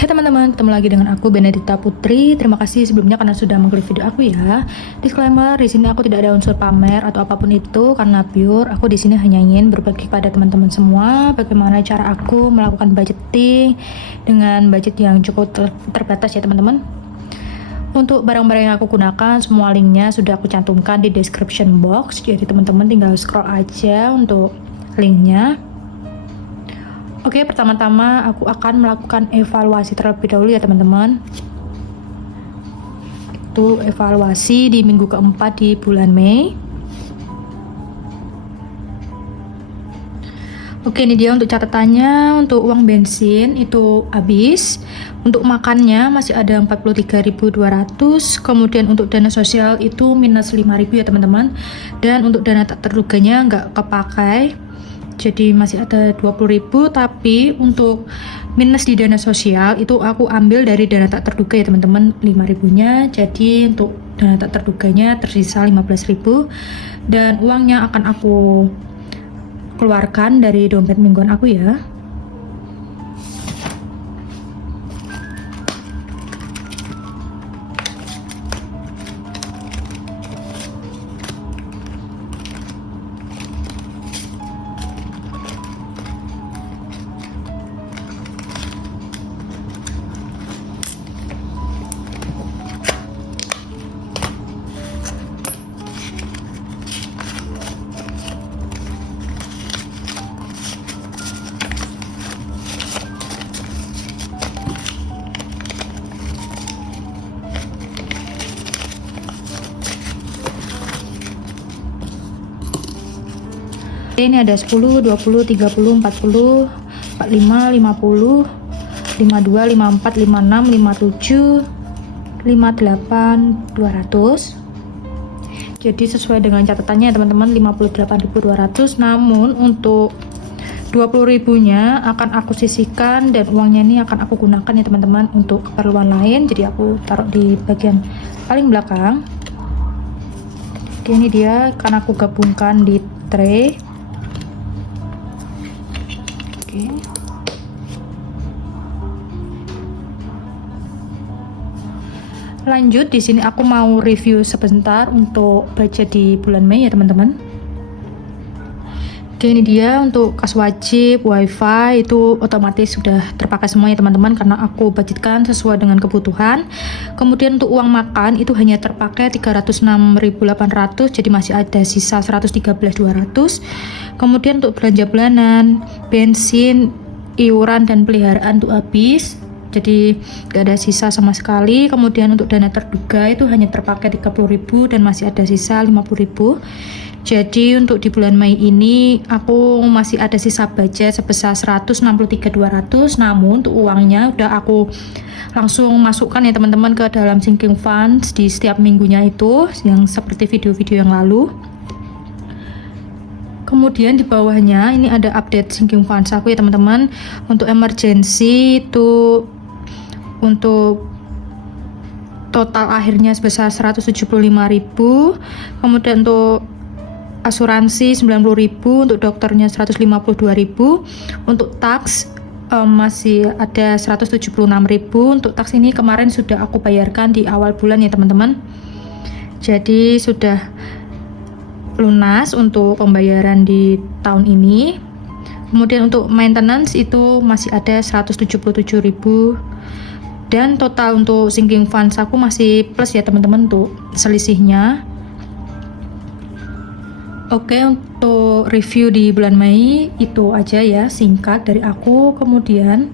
Hai teman-teman, ketemu lagi dengan aku Benedita Putri. Terima kasih sebelumnya karena sudah mengklik video aku ya. Disclaimer, di sini aku tidak ada unsur pamer atau apapun itu karena pure aku di sini hanya ingin berbagi kepada teman-teman semua bagaimana cara aku melakukan budgeting dengan budget yang cukup terbatas ya teman-teman. Untuk barang-barang yang aku gunakan, semua linknya sudah aku cantumkan di description box. Jadi teman-teman tinggal scroll aja untuk linknya. Oke, pertama-tama aku akan melakukan evaluasi terlebih dahulu ya teman-teman. Itu evaluasi di minggu keempat di bulan Mei. Oke, ini dia untuk catatannya. Untuk uang bensin itu habis. Untuk makannya masih ada 43.200. Kemudian untuk dana sosial itu minus 5.000 ya teman-teman. Dan untuk dana tak terduganya nggak kepakai. Jadi masih ada 20.000, tapi untuk minus di dana sosial itu aku ambil dari dana tak terduga ya teman-teman, 5.000-nya. Jadi untuk dana tak terduganya tersisa 15.000 dan uangnya akan aku keluarkan dari dompet mingguan aku ya. Ini ada 10, 20, 30, 40, 45, 50, 52, 54, 56, 57, 58, 200. Jadi sesuai dengan catatannya teman-teman 58.200. Namun untuk 20.000-nya akan aku sisihkan dan uangnya ini akan aku gunakan ya teman-teman untuk keperluan lain. Jadi aku taruh di bagian paling belakang. Oke, ini dia akan aku gabungkan di tray. Oke. Lanjut, di sini aku mau review sebentar untuk budget di bulan Mei ya teman-teman. Oke, ini dia untuk kas wajib, wifi itu otomatis sudah terpakai semua ya teman-teman karena aku budgetkan sesuai dengan kebutuhan. Kemudian untuk uang makan itu hanya terpakai 306.800, jadi masih ada sisa 113.200. Kemudian untuk belanja bulanan, bensin, iuran dan peliharaan itu habis. Jadi gak ada sisa sama sekali. Kemudian untuk dana terduga itu hanya terpakai 30.000 dan masih ada sisa 50.000. Jadi untuk di bulan Mei ini aku masih ada sisa budget sebesar 163.200. Namun untuk uangnya udah aku langsung masukkan ya teman-teman ke dalam sinking funds di setiap minggunya itu, yang seperti video-video yang lalu. Kemudian di bawahnya ini ada update sinking funds aku ya teman-teman. Untuk emergency itu untuk total akhirnya sebesar 175.000. Kemudian untuk asuransi 90.000, untuk dokternya 152.000, untuk tax masih ada 176.000. Untuk tax ini kemarin sudah aku bayarkan di awal bulan ya teman-teman. Jadi sudah lunas untuk pembayaran di tahun ini. Kemudian untuk maintenance itu masih ada 177.000 dan total untuk sinking funds aku masih plus ya teman-teman untuk selisihnya. Oke, untuk review di bulan Mei itu aja ya, singkat dari aku. Kemudian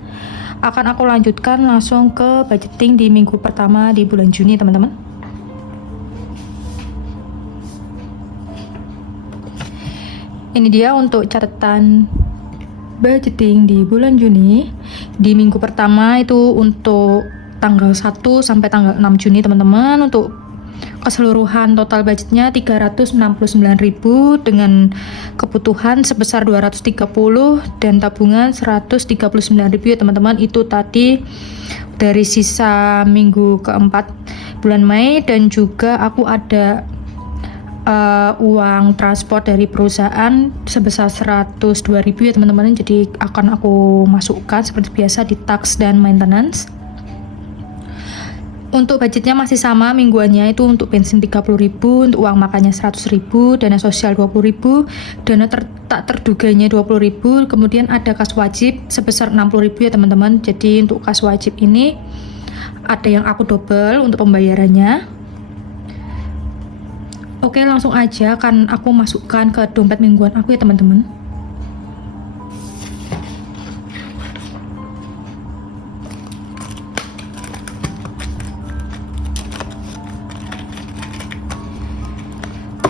akan aku lanjutkan langsung ke budgeting di minggu pertama di bulan Juni teman-teman. Ini dia untuk catatan budgeting di bulan Juni. Di minggu pertama itu untuk tanggal 1 sampai tanggal 6 Juni teman-teman. Untuk keseluruhan total budgetnya 369.000 dengan kebutuhan sebesar 230 dan tabungan 139.000 ya teman-teman. Itu tadi dari sisa minggu keempat bulan Mei, dan juga aku ada uang transport dari perusahaan sebesar 102.000 ya teman-teman. Jadi akan aku masukkan seperti biasa di tax dan maintenance. Untuk budgetnya masih sama mingguannya, itu untuk bensin 30.000, untuk uang makannya 100.000, dana sosial 20.000, dana tak terduganya 20.000, kemudian ada kas wajib sebesar 60.000 ya teman-teman. Jadi untuk kas wajib ini ada yang aku double untuk pembayarannya. Oke, langsung aja kan aku masukkan ke dompet mingguan aku ya teman-teman.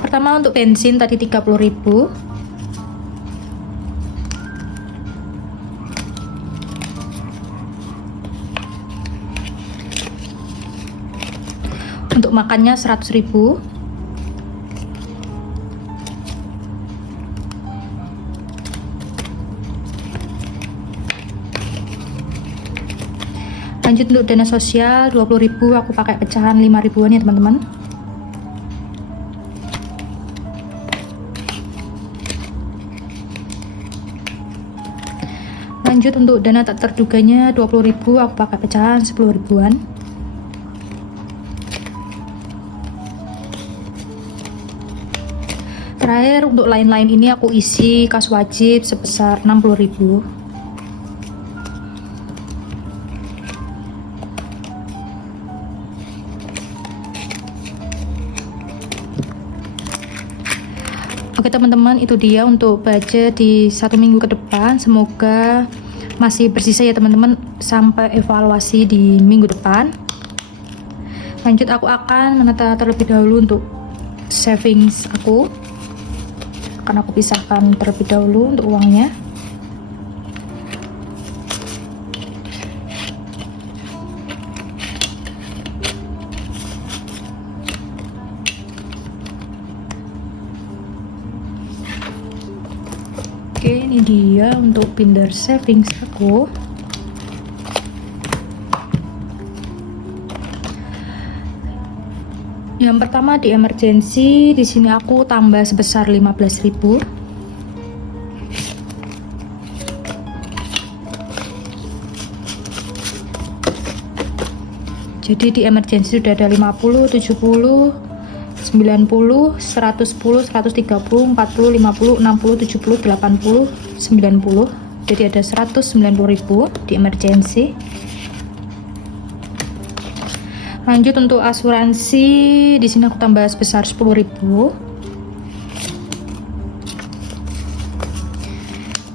Pertama untuk bensin tadi 30.000. Untuk makannya 100.000. Lanjut untuk dana sosial 20.000, aku pakai pecahan 5.000-an ya teman-teman. Lanjut untuk dana tak terduganya 20.000, aku pakai pecahan 10.000-an. Terakhir untuk lain-lain ini aku isi kas wajib sebesar 60.000. Oke teman-teman, itu dia untuk budget di 1 minggu ke depan. Semoga masih bersisa ya teman-teman sampai evaluasi di minggu depan. Lanjut aku akan menata terlebih dahulu untuk savings aku. Akan aku pisahkan terlebih dahulu untuk uangnya. Oke, ini dia untuk binder savings aku. Yang pertama di emergency, di sini aku tambah sebesar 15.000. Jadi di emergency sudah ada 50, 70, 90, 110, 130, 40, 50, 60, 70, 80, 90. Jadi ada 190.000 di emergency. Lanjut untuk asuransi, di sini aku tambah sebesar 10.000.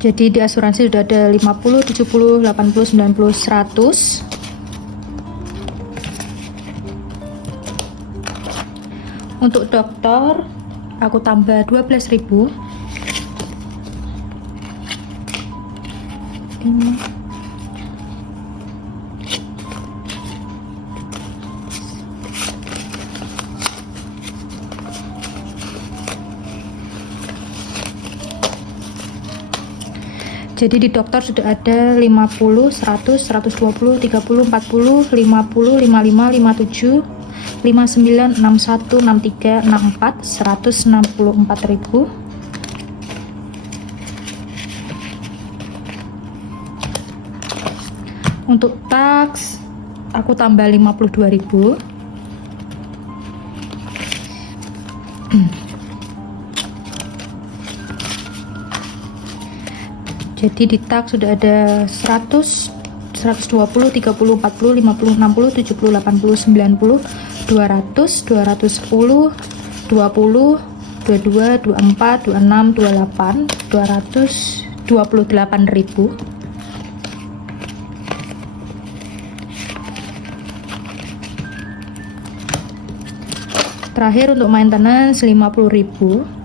Jadi di asuransi sudah ada 50, 70, 80, 90, 100. Untuk dokter, aku tambah 12.000. Ini. Jadi di dokter sudah ada 50, 100, 120, 30, 40, 50, 55, 57, 59, 61, 63, 64, 164.000. Untuk tax aku tambah 52.000. Jadi di tax sudah ada 100, 120, 30, 40, 50, 60, 70, 80, 90, 200, 210, 20, 22, 24, 26, 28, 228.000. Terakhir untuk maintenance 50.000.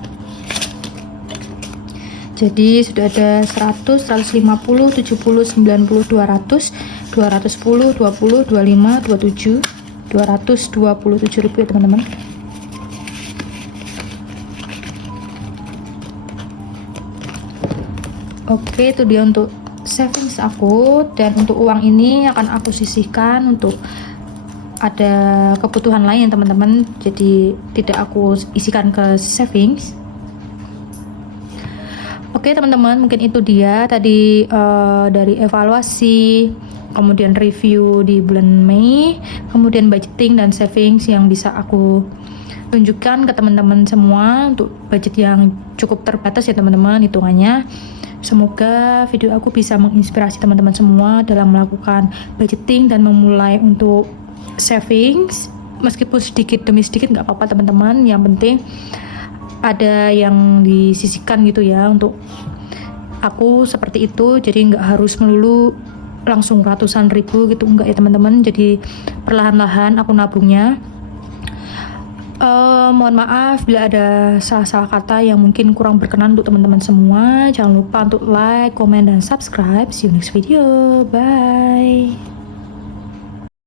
Jadi sudah ada 100, 150, 70, 90, 200, 210, 20, 25, 27, 227.000 ya teman-teman. Oke, itu dia untuk savings aku, dan untuk uang ini akan aku sisihkan untuk ada kebutuhan lain teman-teman, jadi tidak aku isikan ke savings. Oke teman-teman, mungkin itu dia tadi dari evaluasi kemudian review di bulan Mei, kemudian budgeting dan savings yang bisa aku tunjukkan ke teman-teman semua untuk budget yang cukup terbatas ya teman-teman hitungannya. Semoga video aku bisa menginspirasi teman-teman semua dalam melakukan budgeting dan memulai untuk savings, meskipun sedikit demi sedikit nggak apa-apa teman-teman, yang penting ada yang disisihkan gitu ya. Untuk aku seperti itu, jadi nggak harus melulu langsung ratusan ribu gitu, enggak ya teman-teman. Jadi perlahan-lahan aku nabungnya. Mohon maaf bila ada salah-salah kata yang mungkin kurang berkenan untuk teman-teman semua. Jangan lupa untuk like, comment, dan subscribe. See you next video. Bye.